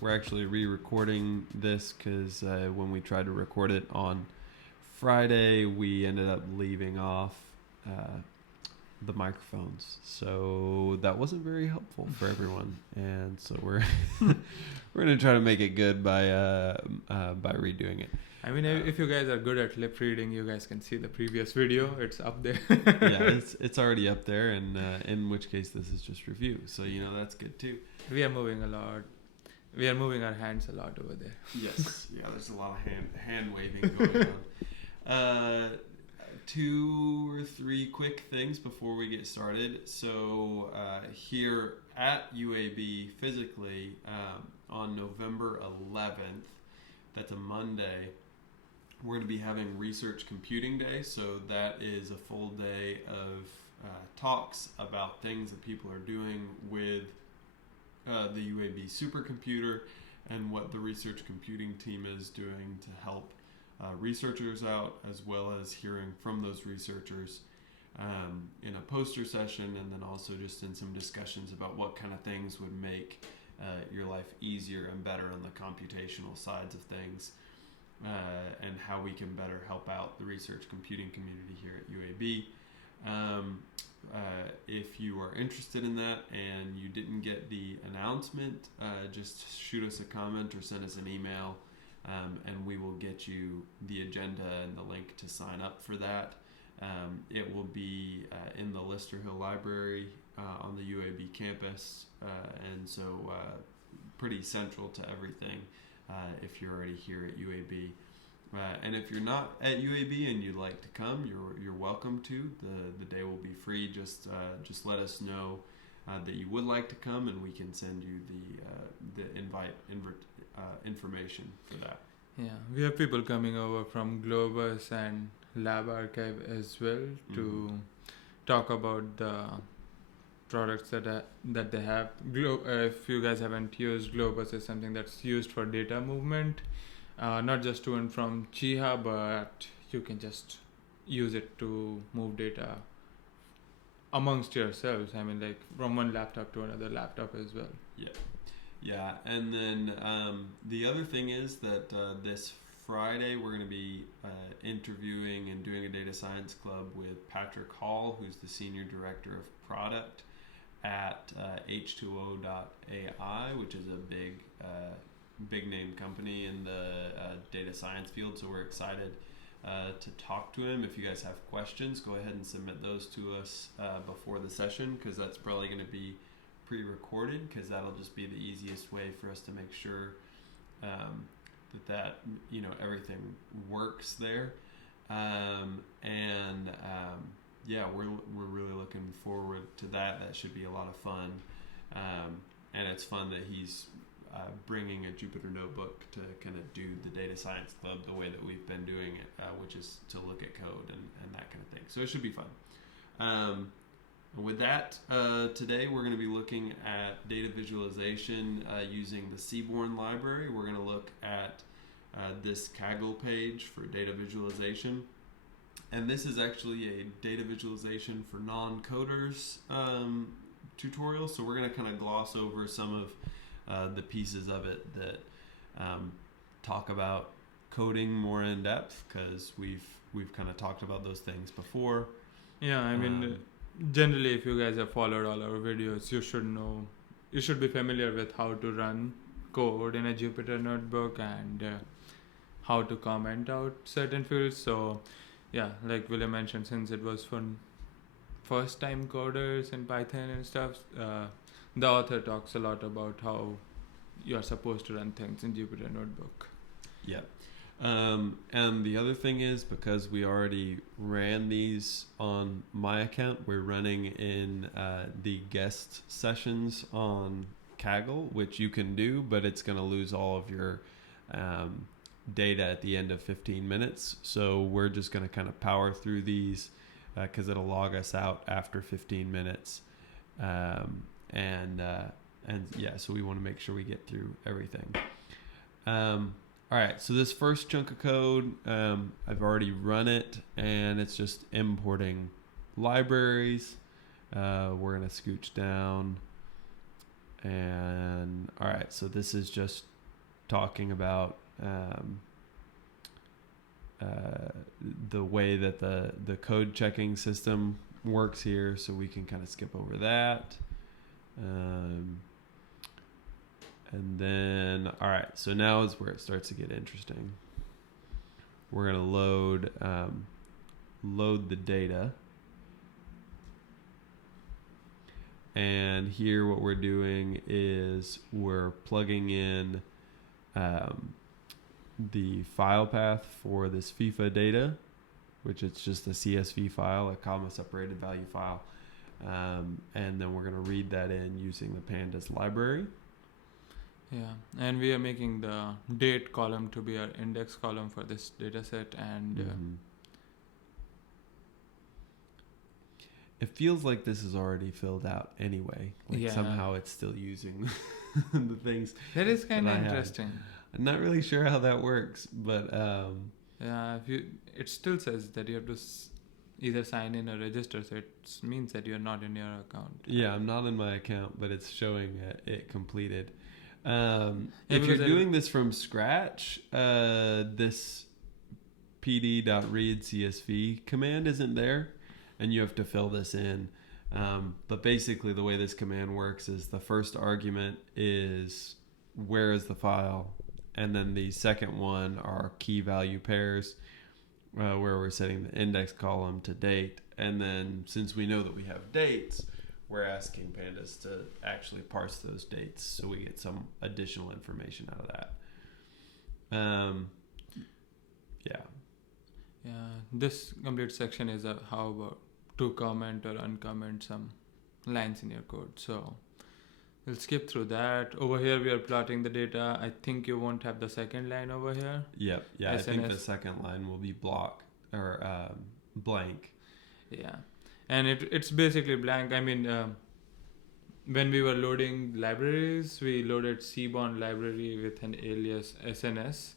we're actually re-recording this because when we tried to record it on Friday, we ended up leaving off the microphones, so that wasn't very helpful for everyone. And so we're we're gonna try to make it good by redoing it. I mean, if you guys are good at lip reading, you guys can see the previous video. It's up there. Yeah, it's already up there, and in which case this is just review. So that's good too. We are moving a lot. We are moving our hands a lot over there. Yes, yeah. There's a lot of hand waving going on. 2 or 3 quick things before we get started. So here at UAB physically on November 11th, that's a Monday, we're going to be having Research Computing Day. So that is a full day of talks about things that people are doing with the UAB supercomputer and what the research computing team is doing to help researchers out, as well as hearing from those researchers in a poster session, and then also just in some discussions about what kind of things would make your life easier and better on the computational sides of things, and how we can better help out the research computing community here at UAB. If you are interested in that and you didn't get the announcement, just shoot us a comment or send us an email, and we will get you the agenda and the link to sign up for that. It will be in the Lister Hill Library on the UAB campus, and so pretty central to everything if you're already here at UAB. And if you're not at UAB and you'd like to come, you're welcome to. The day will be free. Just let us know that you would like to come, and we can send you the information for that. Yeah, we have people coming over from Globus and Lab Archive as well to talk about the products that they have. If you guys haven't used Globus, is something that's used for data movement. Not just to and from Chiha, but you can just use it to move data amongst yourselves. I mean, like from one laptop to another laptop as well. Yeah. And then the other thing is that this Friday we're going to be interviewing and doing a data science club with Patrick Hall, who's the Senior Director of Product at H2O.ai, which is a big name company in the data science field. So we're excited to talk to him. If you guys have questions, go ahead and submit those to us before the session, because that's probably going to be pre-recorded, because that'll just be the easiest way for us to make sure that everything works there. Yeah, we're really looking forward to that. That should be a lot of fun, and it's fun that he's bringing a Jupyter notebook to kind of do the data science club the way that we've been doing it, which is to look at code and that kind of thing. So it should be fun. With that, today we're going to be looking at data visualization using the Seaborn library. We're going to look at this Kaggle page for data visualization. And this is actually a data visualization for non-coders tutorial. So we're going to kind of gloss over some of the pieces of it that talk about coding more in depth, because we've kind of talked about those things before. Yeah, I mean, generally, if you guys have followed all our videos, you should be familiar with how to run code in a Jupyter notebook and how to comment out certain fields. So yeah, like William mentioned, since it was for first time coders in Python and stuff, the author talks a lot about how you're supposed to run things in Jupyter Notebook. Yeah. And the other thing is, because we already ran these on my account, we're running in the guest sessions on Kaggle, which you can do, but it's going to lose all of your data at the end of 15 minutes. So we're just going to kind of power through these because it'll log us out after 15 minutes. And yeah, so we want to make sure we get through everything. All right, so this first chunk of code, I've already run it, and it's just importing libraries. We're going to scooch down And all right, so this is just talking about the way that the code checking system works here, so we can kind of skip over that. And then, all right, so now is where it starts to get interesting. We're going to load the data. And here what we're doing is we're plugging in the file path for this FIFA data, which it's just a CSV file, a comma separated value file. And then we're going to read that in using the pandas library. Yeah, and we are making the date column to be our index column for this data set. And it feels like this is already filled out anyway. Like somehow it's still using the things. That is kind of interesting. I'm not really sure how that works, but yeah, it still says that you have to either sign in or register, so it means that you're not in your account. Yeah, I'm not in my account, but it's showing it completed. If you're doing this from scratch, this pd.read CSV command isn't there, and you have to fill this in. But basically the way this command works is the first argument is where is the file, and then the second one are key value pairs, where we're setting the index column to date. And then since we know that we have dates, we're asking pandas to actually parse those dates, so we get some additional information out of that. Yeah, this complete section is how about to comment or uncomment some lines in your code. So we'll skip through that. Over here we are plotting the data. I think you won't have the second line over here. Yep. Yeah, SNS. I think the second line will be blank. Yeah. And it's basically blank. I mean, when we were loading libraries, we loaded Seaborn library with an alias SNS.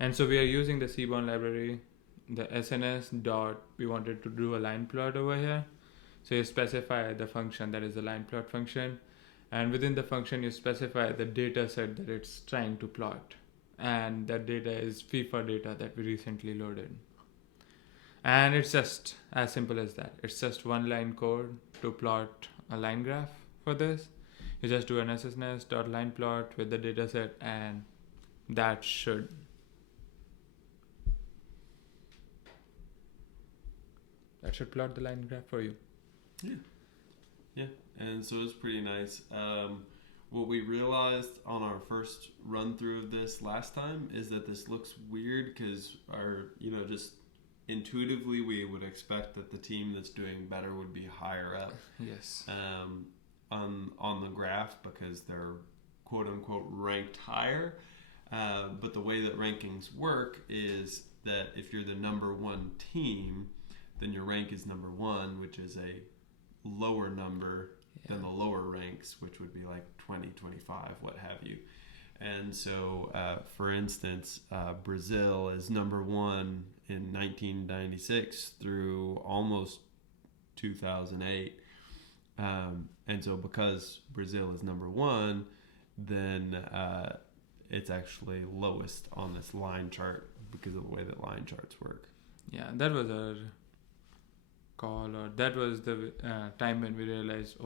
And so we are using the Seaborn library, the SNS dot, we wanted to do a line plot over here. So you specify the function that is the line plot function. And within the function, you specify the data set that it's trying to plot. And that data is FIFA data that we recently loaded. And it's just as simple as that. It's just one line code to plot a line graph for this. You just do an ssns.line plot with the data set, and that should plot the line graph for you. Yeah, and so it's pretty nice. What we realized on our first run through of this last time is that this looks weird because just intuitively we would expect that the team that's doing better would be higher up. Yes. On the graph because they're quote unquote ranked higher. But the way that rankings work is that if you're the number one team, then your rank is number one, which is a lower number than the lower ranks, which would be like 20, 25, what have you. And so, for instance, Brazil is number one in 1996 through almost 2008. And so because Brazil is number one, then it's actually lowest on this line chart because of the way that line charts work. Yeah, that was our call, or that was the time when we realized,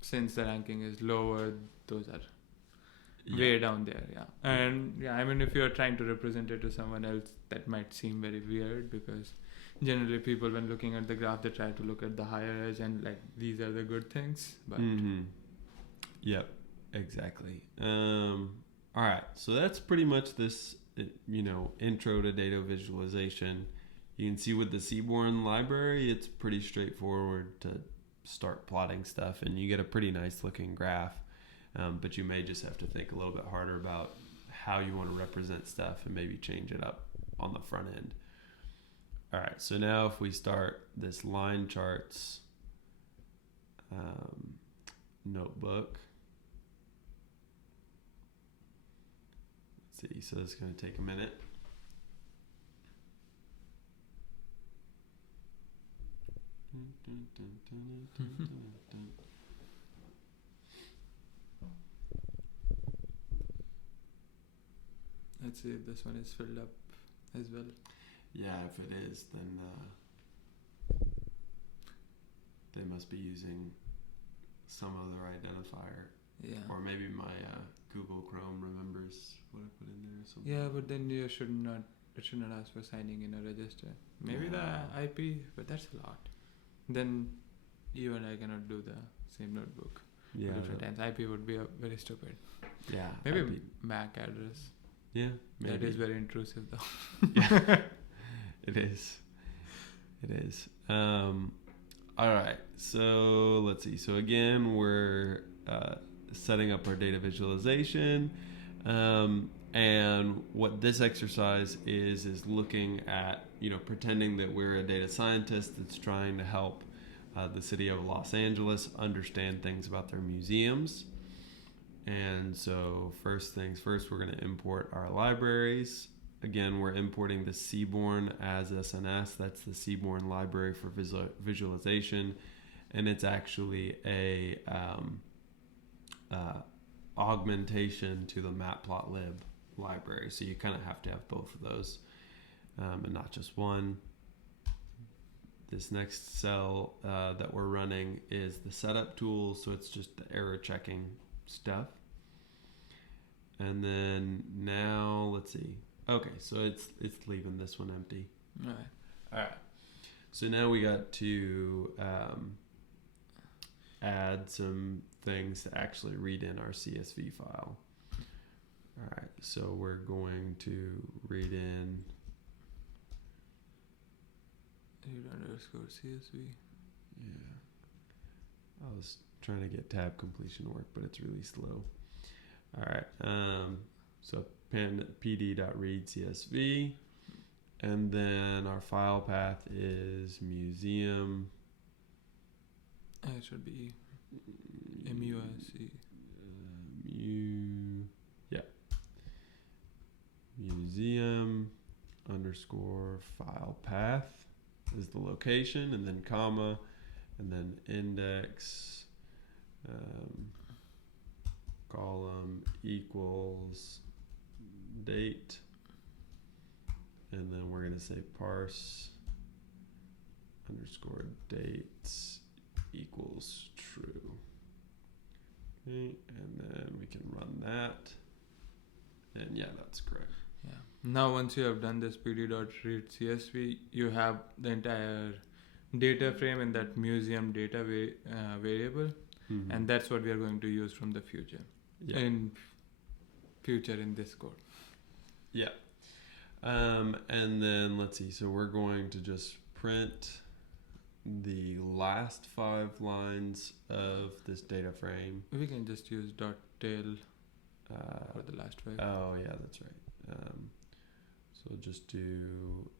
since the ranking is lower, those are way down there. Yeah. And I mean, if you're trying to represent it to someone else, that might seem very weird, because generally people, when looking at the graph, they try to look at the higher edge and like these are the good things. But Yep, exactly. All right, so that's pretty much this intro to data visualization. You can see with the Seaborn library, it's pretty straightforward to start plotting stuff, and you get a pretty nice looking graph. But you may just have to think a little bit harder about how you want to represent stuff and maybe change it up on the front end. All right, so now if we start this line charts notebook. Let's see, so this is going to take a minute. Let's see if this one is filled up as well. Yeah, if it is, then they must be using some other identifier. Yeah. Or maybe my Google Chrome remembers what I put in there or something. Yeah, but then it should not ask for signing in a register. Maybe the IP, but that's a lot. Then even I cannot do the same notebook different times. IP would be very stupid. Yeah. Maybe IP. MAC address. Yeah, maybe. That is very intrusive though. Yeah, it is. It is. All right. So let's see. So again, we're setting up our data visualization. And what this exercise is looking at, pretending that we're a data scientist that's trying to help the city of Los Angeles understand things about their museums. And so first things first, we're going to import our libraries. Again, we're importing the Seaborn as SNS. That's the Seaborn library for visualization. And it's actually a augmentation to the matplotlib library. So you kind of have to have both of those and not just one. This next cell that we're running is the setup tool. So it's just the error checking stuff. And then now let's see. Okay, so it's leaving this one empty. All right. So now we got to add some things to actually read in our CSV file. All right, so we're going to read in _CSV. Yeah. I was trying to get tab completion to work, but it's really slow. All right. So pd.read CSV, and then our file path is museum. It should be MUSC. Museum _ file path is the location, and then comma, and then index column equals date, and then we're going to say parse _dates equals true. Okay, and then we can run that, and yeah, that's correct. Yeah. Now once you have done this pd.read CSV, you have the entire data frame in that museum data variable, and that's what we are going to use from the future. Yeah. In this code. Yeah. And then let's see. So we're going to just print the last 5 lines of this data frame. We can just use .tail for the last 5. Oh yeah, that's right. So just do,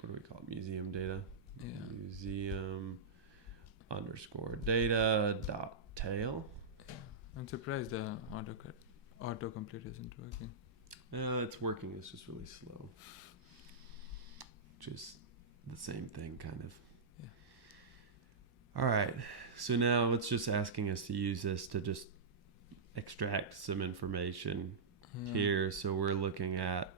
what do we call it? Museum data. Yeah. Museum _data .tail. Yeah. I'm surprised the autocomplete isn't working. It's working. It's just really slow. Just the same thing, kind of. Yeah. All right. So now it's just asking us to use this to just extract some information here. So we're looking at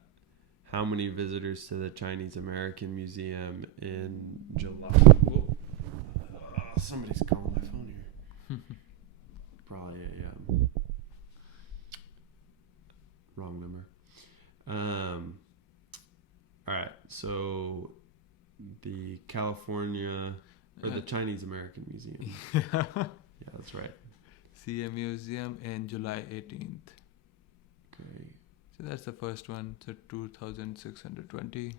how many visitors to the Chinese American Museum in July. Whoa. Somebody's calling my phone here. Probably a wrong number. All right, so the California or the Chinese American Museum. Yeah, that's right. CA Museum in July 18th. Okay. So that's the first one. So 2,620.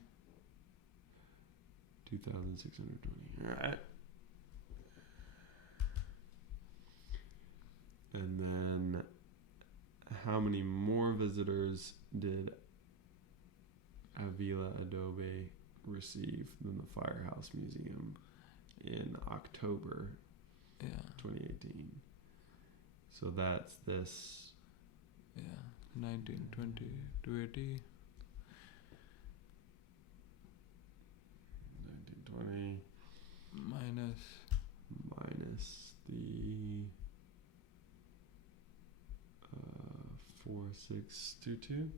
2,620. All right. And then how many more visitors did Avila Adobe receive than the Firehouse Museum in October 2018? So that's this. Yeah, 1920 to 80. 1920 minus the 4622.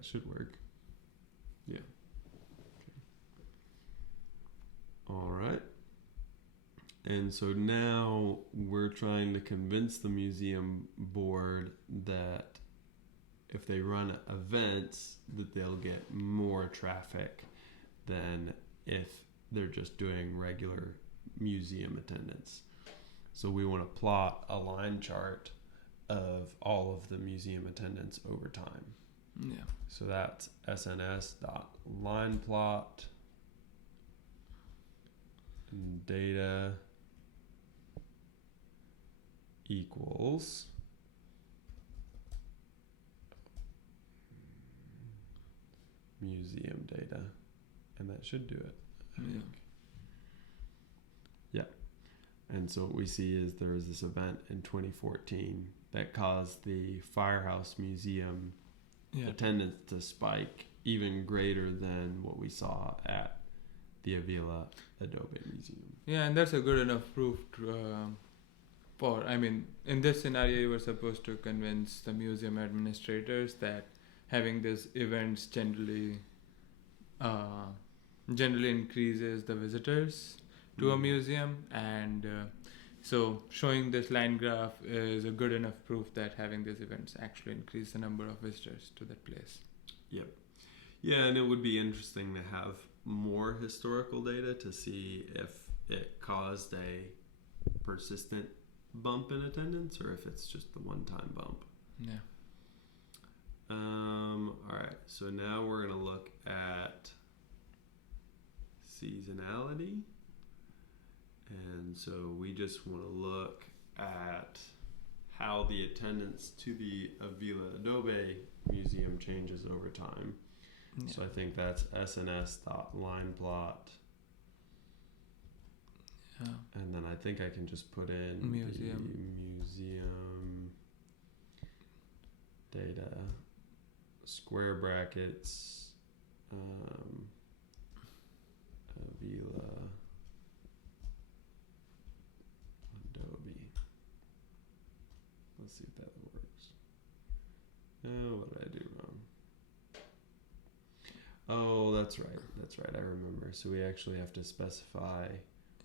That should work. Yeah. Okay. All right. And so now we're trying to convince the museum board that if they run events, that they'll get more traffic than if they're just doing regular museum attendance. So we want to plot a line chart of all of the museum attendance over time. Yeah. So that's SNS.line plot and data equals museum data, and that should do it. I think. Yeah. And so what we see is there was this event in 2014 that caused the Firehouse Museum attendance to spike even greater than what we saw at the Avila Adobe Museum. Yeah, and that's a good enough proof in this scenario, you were supposed to convince the museum administrators that having these events generally increases the visitors to a museum, and so showing this line graph is a good enough proof that having these events actually increase the number of visitors to that place. Yep. Yeah, and it would be interesting to have more historical data to see if it caused a persistent bump in attendance or if it's just the one-time bump. Yeah. All right, so now we're going to look at seasonality. And so we just want to look at how the attendance to the Avila Adobe Museum changes over time. Yeah. So I think that's SNS.line plot. Yeah. And then I think I can just put in museum data, square brackets, Avila Adobe. Let's see if that works. Oh, what did I do wrong? Oh, that's right. I remember. So we actually have to specify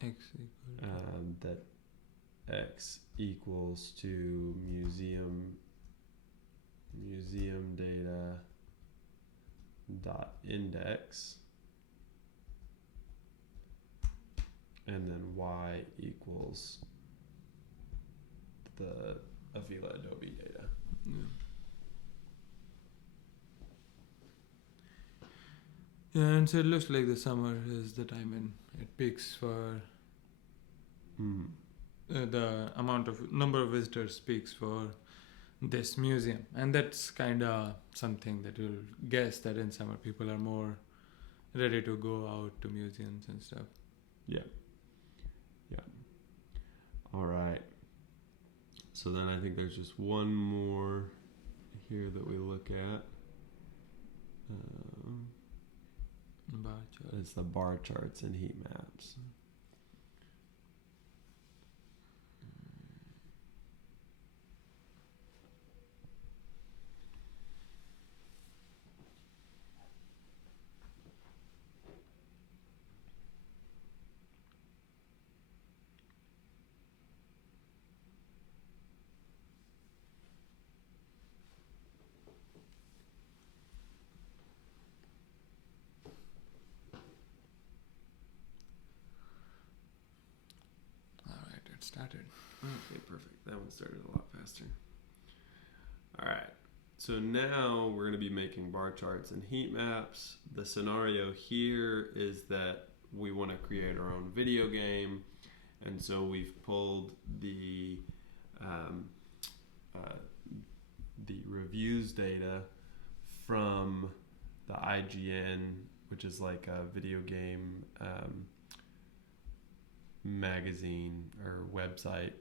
X that X equals to museum data dot index, and then Y equals the Avila Adobe data. Yeah, and so it looks like the summer is the time when it peaks for the number of visitors peaks for this museum, and that's kind of something that you'll guess that in summer people are more ready to go out to museums and stuff. Yeah. All right. So then I think there's just one more here that we look at. Bar chart. It's the bar charts and heat maps. Started. Okay, perfect. That one started a lot faster. All right. So now we're going to be making bar charts and heat maps. The scenario here is that we want to create our own video game, and so we've pulled the reviews data from the IGN, which is like a video game magazine or website.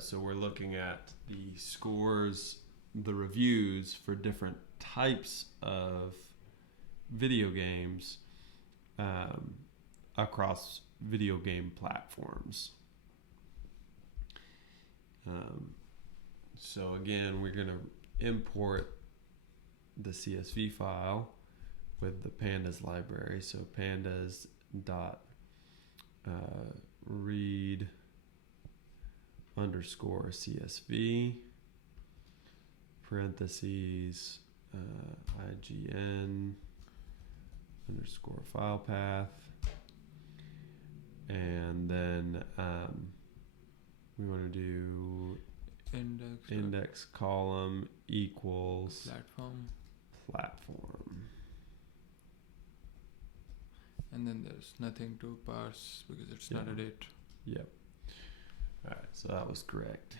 So we're looking at the scores, the reviews for different types of video games across video game platforms. So again, we're going to import the CSV file with the pandas library. So pandas dot read underscore CSV parentheses IGN underscore file path, and then we want to do index column equals platform. And then there's nothing to parse because it's not a date. Yep. Alright, so that was correct.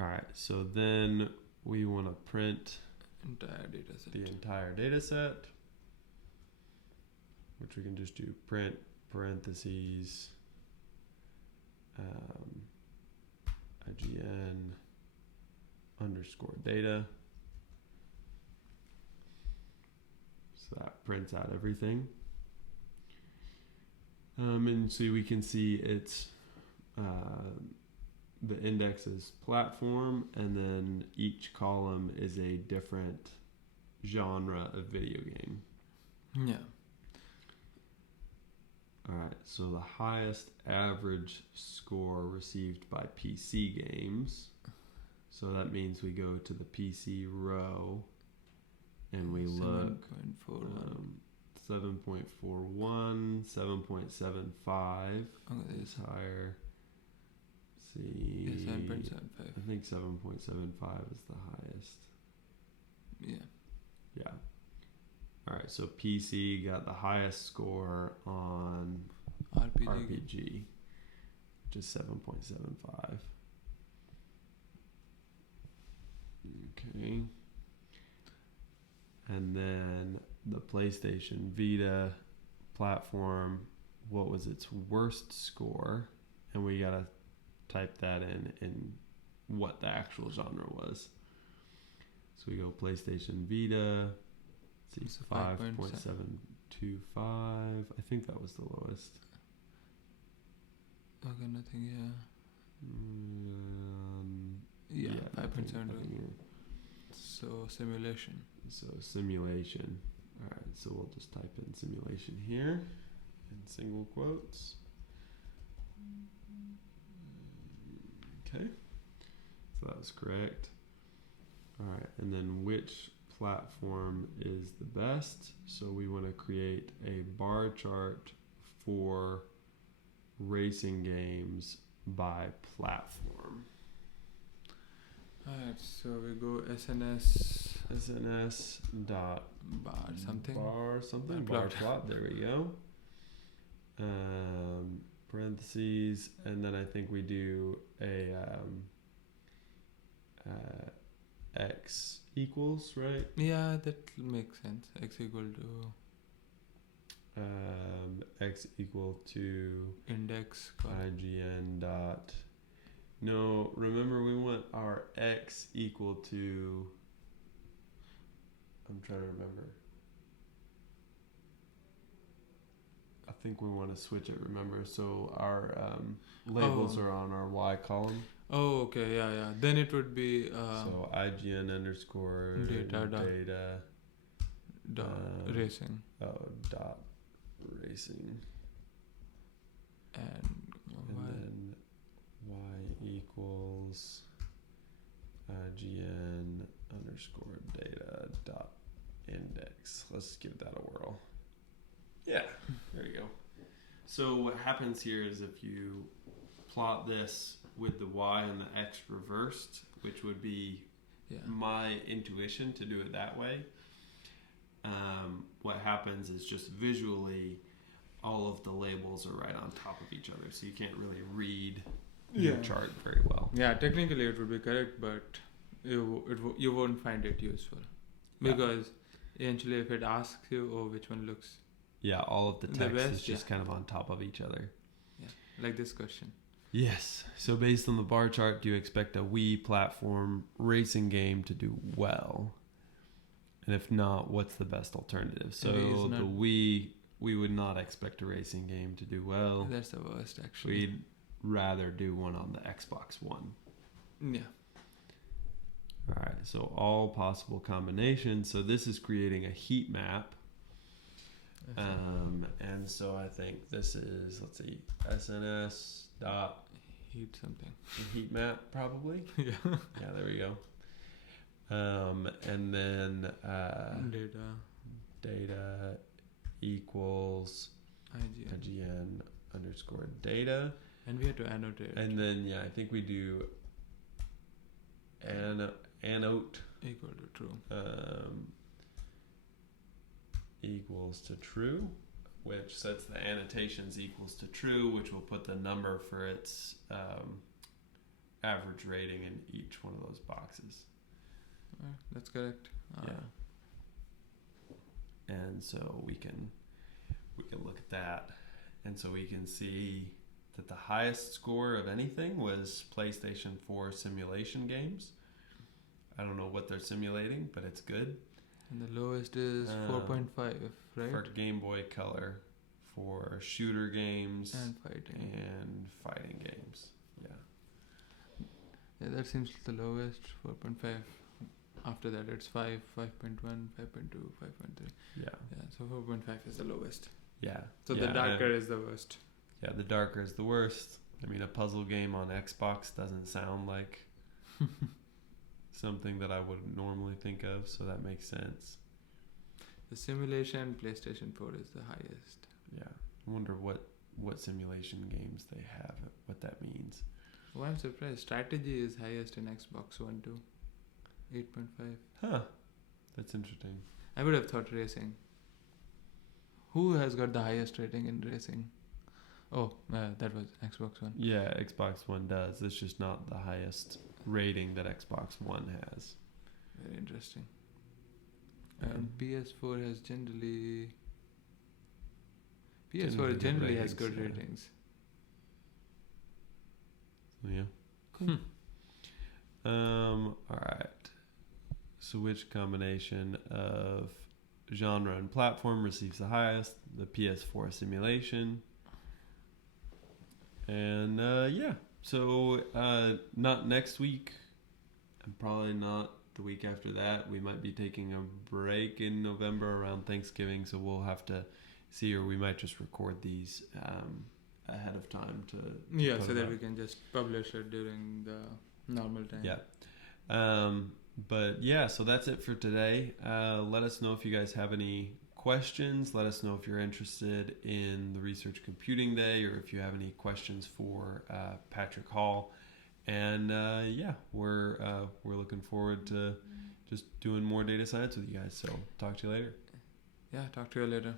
Alright, so then we want to print the entire data set, which we can just do print parentheses IGN underscore data. So that prints out everything. And so we can see it's the index is platform, and then each column is a different genre of video game. Yeah. Alright, so the highest average score received by PC games. So that means we go to the PC row and we look 7.41, 7.75 is higher. See, 7.75. I think 7.75 is the highest. Yeah. Alright, so PC got the highest score on RPG, which is 7.75. Okay. And then the PlayStation Vita platform, what was its worst score? And we gotta type that in what the actual genre was. So we go PlayStation Vita. See, 5.725. I think that was the lowest. Okay, nothing. Yeah. 5.7. So simulation. Alright, so we'll just type in simulation here in single quotes. Okay, so that was correct. Alright, and then which platform is the best? So we want to create a bar chart for racing games by platform. Alright, so we go SNS dot bar plot. There we go. Parentheses, and then I think we do a x equals, right? Yeah, that makes sense. X equal to index IGN dot. No, remember we want our x equal to. I'm trying to remember. I think we want to switch it. Remember, so our labels are on our y column. Oh, okay, yeah. Then it would be so IGN underscore data dot racing. Dot racing. And then y equals IGN underscore data dot index. Let's give that a whirl. Yeah, there you go. So what happens here is if you plot this with the y and the x reversed, which would be my intuition to do it that way, what happens is just visually all of the labels are right on top of each other, so you can't really read your chart very well. Yeah, technically it would be correct, but you won't find it useful because eventually if it asks you, which one looks all of the text best, is just kind of on top of each other. Yeah, like this question. Yes. So based on the bar chart, do you expect a Wii platform racing game to do well? And if not, what's the best alternative? So the Wii, we would not expect a racing game to do well. That's the worst, actually. We'd rather do one on the Xbox One. Yeah. All so all possible combinations. So this is creating a heat map. And so I think this is, let's see, SNS dot heat something. Heat map probably. Yeah. Yeah, there we go. And then data equals IGN underscore data. And we have to annotate. And then I think we do annote equal to true. Equals to true, which sets the annotations equals to true, which will put the number for its average rating in each one of those boxes. That's correct. Yeah. And so we can look at that, and so we can see that the highest score of anything was PlayStation 4 simulation games. I don't know what they're simulating, but it's good. And the lowest is 4.5, right? For Game Boy Color, for shooter games and fighting games. Yeah, that seems the lowest. 4.5. After that, it's 5, 5.1, 5.2, 5.3. Yeah. So 4.5 is the lowest. Yeah. So the darker is the worst. Yeah, the darker is the worst. I mean, a puzzle game on Xbox doesn't sound like something that I would normally think of, so that makes sense. The simulation PlayStation 4 is the highest. Yeah. I wonder what simulation games they have, what that means. Oh, I'm surprised. Strategy is highest in Xbox One too. 8.5. Huh. That's interesting. I would have thought racing. Who has got the highest rating in racing? Oh, that was Xbox One. Yeah, Xbox One does. It's just not the highest rating that Xbox One has. Very interesting. And PS4 has generally... PS4 generally has good ratings. Yeah. Cool. Alright. So which combination of genre and platform receives the highest? The PS4 simulation. And so not next week, and probably not the week after that. We might be taking a break in November around Thanksgiving, so we'll have to see, or we might just record these ahead of time to so that we can just publish it during the normal time. Yeah. So that's it for today. Let us know if you guys have any questions. Let us know if you're interested in the Research Computing Day, or if you have any questions for Patrick Hall. And we're looking forward to just doing more data science with you guys. So talk to you later. Yeah, talk to you later.